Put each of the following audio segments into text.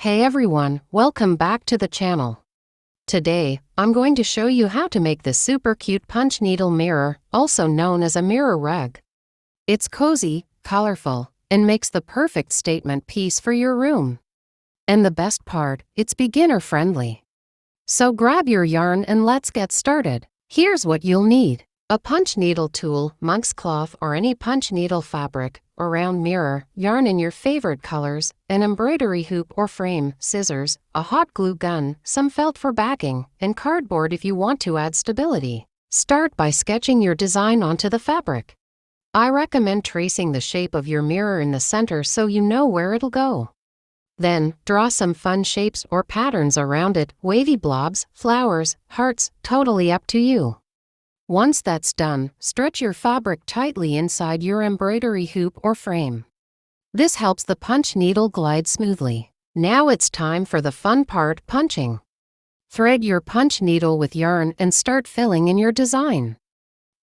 Hey everyone, welcome back to the channel. Today, I'm going to show you how to make this super cute punch needle mirror, also known as a mirror rug. It's cozy, colorful, and makes the perfect statement piece for your room. And the best part, it's beginner friendly. So grab your yarn and let's get started. Here's what you'll need. A punch needle tool, monk's cloth or any punch needle fabric, or round mirror, yarn in your favorite colors, an embroidery hoop or frame, scissors, a hot glue gun, some felt for backing, and cardboard if you want to add stability. Start by sketching your design onto the fabric. I recommend tracing the shape of your mirror in the center so you know where it'll go. Then, draw some fun shapes or patterns around it, wavy blobs, flowers, hearts, totally up to you. Once that's done, stretch your fabric tightly inside your embroidery hoop or frame. This helps the punch needle glide smoothly. Now it's time for the fun part, punching. Thread your punch needle with yarn and start filling in your design.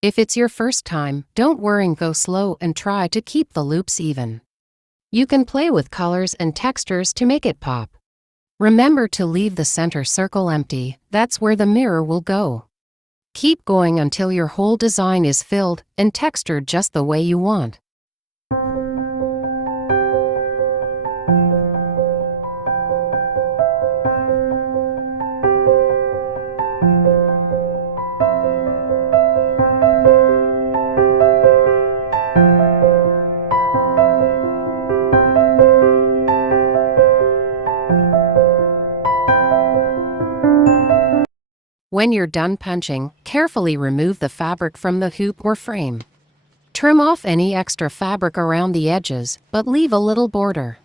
If it's your first time, don't worry, go slow and try to keep the loops even. You can play with colors and textures to make it pop. Remember to leave the center circle empty, that's where the mirror will go. Keep going until your whole design is filled and textured just the way you want. When you're done punching, carefully remove the fabric from the hoop or frame. Trim off any extra fabric around the edges, but leave a little border.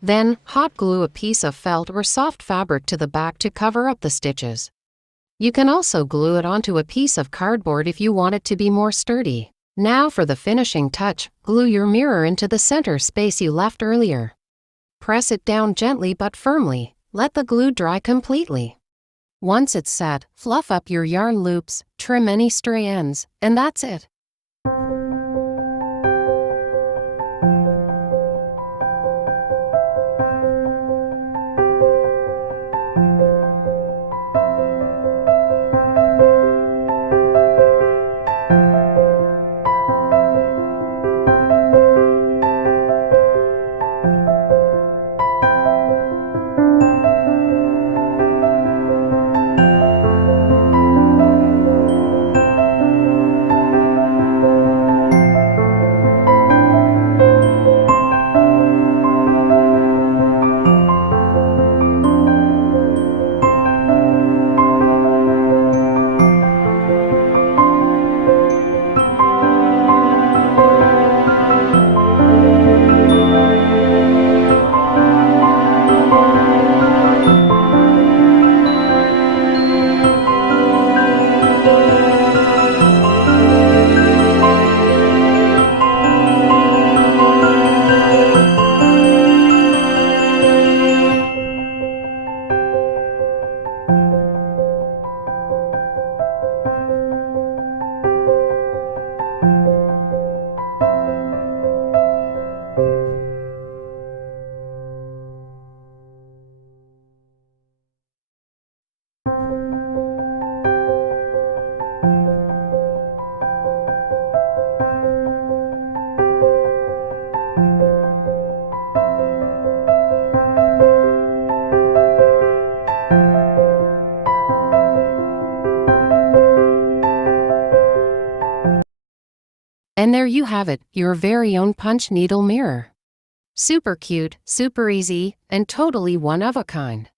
Then, hot glue a piece of felt or soft fabric to the back to cover up the stitches. You can also glue it onto a piece of cardboard if you want it to be more sturdy. Now for the finishing touch, glue your mirror into the center space you left earlier. Press it down gently but firmly. Let the glue dry completely. Once it's set, fluff up your yarn loops, trim any stray ends, and that's it. And there you have it, your very own punch needle mirror. Super cute, super easy, and totally one of a kind.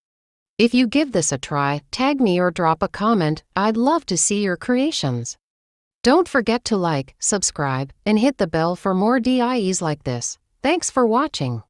If you give this a try, tag me or drop a comment. I'd love to see your creations. Don't forget to like, subscribe, and hit the bell for more DIYs like this. Thanks for watching.